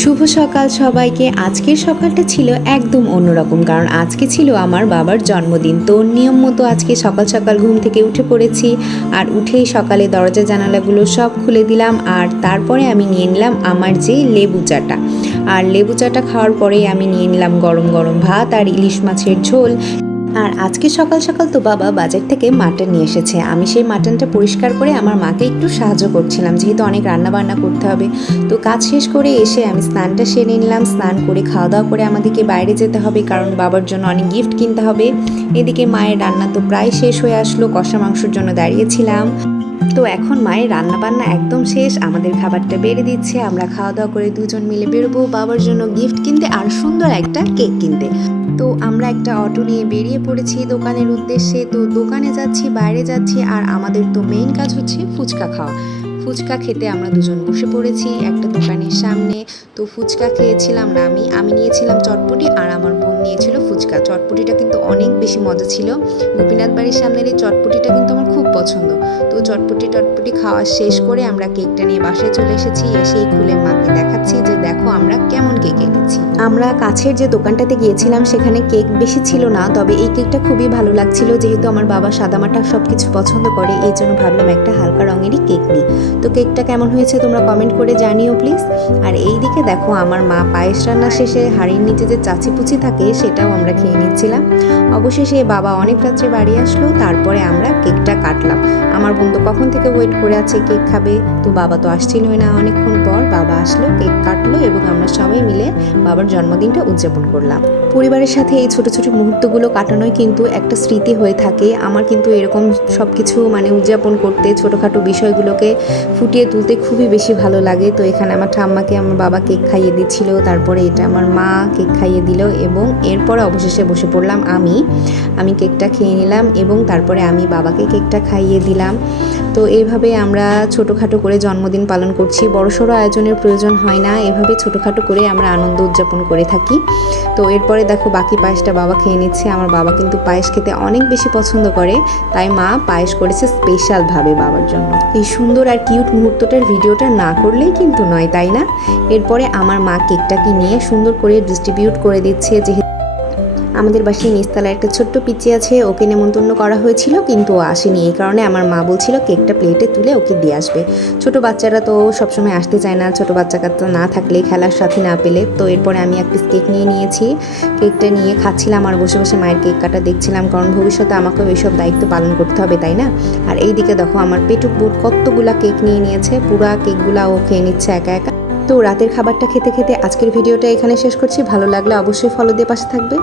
শুভ সকাল সবাইকে। আজকের সকালটা ছিল একদম অন্যরকম, কারণ আজকে ছিল আমার বাবার জন্মদিন। তো নিয়ম মতো আজকে সকাল সকাল ঘুম থেকে উঠে পড়েছি, আর উঠেই সকালে দরজা জানালাগুলো সব খুলে দিলাম। আর তারপরে আমি নিয়ে নিলাম আমার যে লেবু চাটা, আর লেবু চাটা খাওয়ার পরেই আমি নিয়ে নিলাম গরম গরম ভাত আর ইলিশ মাছের ঝোল। আর আজকে সকাল সকাল তো বাবা বাজার থেকে মাটন নিয়ে এসেছে। আমি সেই মাটনটা পরিষ্কার করে আমার মাকে একটু সাহায্য করছিলাম, যেহেতু অনেক রান্না বান্না করতে হবে। তো কাজ শেষ করে এসে আমি স্নানটা সেরে নিলাম। স্নান করে খাওয়া দাওয়া করে আমাদেরকে বাইরে যেতে হবে, কারণ বাবার জন্য অনেক গিফট কিনতে হবে। এদিকে মায়ের রান্না তো প্রায় শেষ হয়ে আসলো, কষা মাংসর জন্য দাঁড়িয়েছিলাম। তো এখন মায়ের রান্না বান্না একদম শেষ, আমাদের খাবারটা বেড়ে দিচ্ছে। আমরা খাওয়া দাওয়া করে দুজন মিলে বেরোবো বাবার জন্য গিফট কিনতে আর সুন্দর একটা কেক কিনতে। তো আমরা একটা অটো নিয়ে বেরিয়ে পড়েছি দোকানের উদ্দেশ্যে। তো দোকানে যাচ্ছি, বাইরে যাচ্ছি, আর আমাদের তো মেইন কাজ হচ্ছে ফুচকা খাওয়া। ফুচকা খেতে আমরা দুজন বসে পড়েছি একটা দোকানের সামনে। তো ফুচকা খেয়েছিলাম না আমি নিয়েছিলাম চটপটি, আর আমার বোন নিয়েছিল ফুচকা। চটপটিটা কিন্তু অনেক বেশি মজা ছিল। গোপীনাথ বাড়ির সামনের এই চটপটিটা কিন্তু আমার খুব পছন্দ। তো চটপটি খাওয়া শেষ করে আমরা কেকটা নিয়ে বাসায় চলে এসেছি। এসেই খুলে মাকে দেখাচ্ছি যে দেখো আমরা কেমন কেক এনেছি। আমরা কাছের যে দোকানটাতে গিয়েছিলাম সেখানে কেক বেশি ছিল না, তবে এই কেকটা খুবই ভালো লাগছিল। যেহেতু আমার বাবা সাদামাটা সব কিছু পছন্দ করে, এই জন্য ভাবলাম একটা হালকা রঙেরই কেক নিই। তো কেকটা কেমন হয়েছে তোমরা কমেন্ট করে জানিও প্লিজ। আর এই দিকে দেখো আমার মা পায়েস রান্না শেষে হাঁড়ির নিচে যে চাচি পুচি থাকে সেটাও আমরা খেয়ে নিচ্ছিলাম। অবশেষে বাবা অনেক রাত্রে বাড়ি আসলো, তারপরে আমরা কেকটা কাটলাম। আমার বোন তো কখন থেকে ওয়েট করে আছে কেক খাবে, তো বাবা তো আসছিলই না। অনেকক্ষণ পর বাবা আসলো, কেক কাটলো, এবং আমরা সবাই মিলে বাবার জন্মদিনটা উদযাপন করলাম। পরিবারের সাথে এই ছোট ছোট মুহূর্তগুলো কাটানোই কিন্তু একটা স্মৃতি হয়ে থাকে। আমার কিন্তু এরকম সব কিছু উদযাপন করতে, ছোটোখাটো বিষয়গুলোকে ফুটিয়ে তুলতে খুবই বেশি ভালো লাগে। তো এখানে আমার ঠাম্মাকে আমার বাবা কেক খাইয়ে দিচ্ছিল, তারপরে এটা আমার মা কেক খাইয়ে দিল, এবং এরপরে অবশেষে বসে পড়লাম আমি কেকটা খেয়ে নিলাম, এবং তারপরে আমি বাবাকে কেকটা খাইয়ে দিলাম। তো এইভাবে আমরা ছোটোখাটো করে জন্মদিন পালন করছি। বড়সড় আয়োজনের প্রয়োজন হয় না, এভাবে ছোটোখাটো করে আমরা আনন্দ উদযাপন করে থাকি। তো এরপরে দেখো বাকি পায়েসটা বাবা খেয়ে নিচ্ছে। আমার বাবা কিন্তু পায়েস খেতে অনেক বেশি পছন্দ করে, তাই মা পায়েস করেছে স্পেশালভাবে বাবার জন্য। এই সুন্দর আর কিউট মুহূর্তটার ভিডিওটা না করলেই কিন্তু নয়, তাই না? এরপরে আমার মা কেকটাকে নিয়ে সুন্দর করে ডিস্ট্রিবিউট করে দিচ্ছে। যেহেতু আমাদের বাসায় নিচতলায় একটা ছোট্ট পিচ্চি আছে, ওকে নেমন্তন্ন করা হয়েছিল কিন্তু ও আসেনি। এই কারণে আমার মা বলছিল কেকটা প্লেটে তুলে ওকে দিয়ে আসবে। ছোট বাচ্চারা তো সবসময় আসতে চায় না, ছোট বাচ্চা কাচ্চা না থাকলে, খেলার সাথী না পেলে। তো এরপরে আমি এক পিস কেক নিয়ে নিয়েছি। কেকটা নিয়ে খাচ্ছিলাম আর বসে বসে মায়ের কেক কাটা দেখছিলাম, কারণ ভবিষ্যতে আমাকেও এইসব দায়িত্ব পালন করতে হবে, তাই না? আর এই দিকে দেখো আমার পেটুক বুট কতগুলা কেক নিয়ে নিয়েছে, পুরা কেকগুলা ও খেয়ে নিচ্ছে একা একা। তো রাতের খাবারটা খেতে খেতে আজকের ভিডিওটা এখানে শেষ করছি। ভালো লাগলে অবশ্যই ফলো দিয়ে পাশে থাকবে।